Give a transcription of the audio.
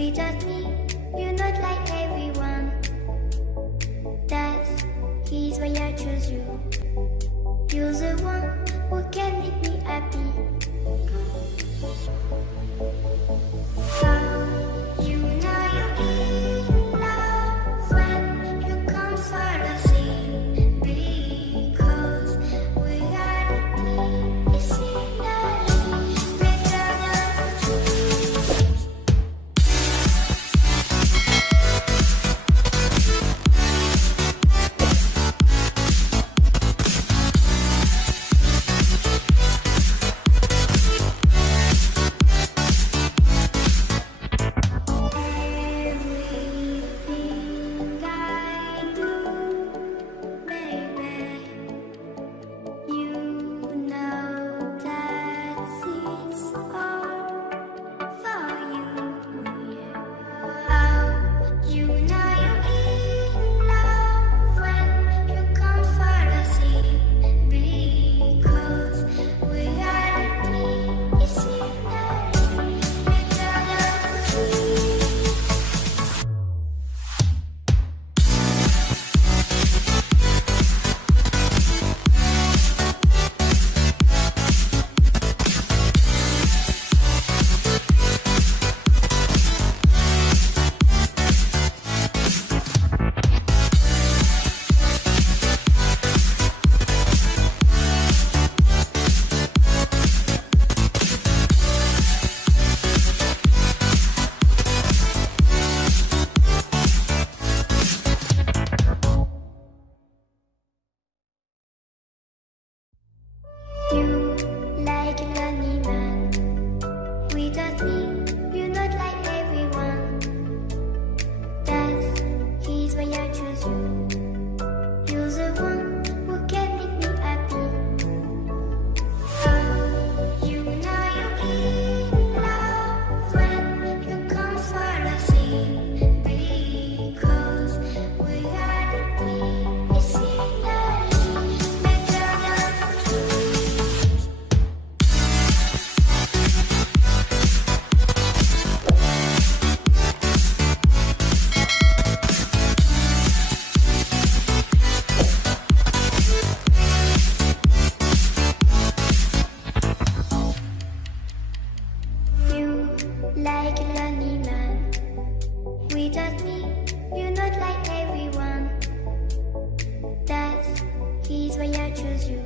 Without me, you're not like everyone. That's he's why I chose you. You're the one who can make me happy. How you know you're in love when you come for the same. Because reality is scenery better than the truth. Everything I do, baby, you know that it's all for you. How you know you're in love when you come for the same. Because reality is scenery better than the truth. You like a lonely man. Without me, you're not like everyone. That's he's why I chose you. You're the one who can make me happy. How you know you're in love when you come for the same. Because reality is scenery better than the truth. You like a lonely man. Without me, you're not like everyone. That's he's why I chose you.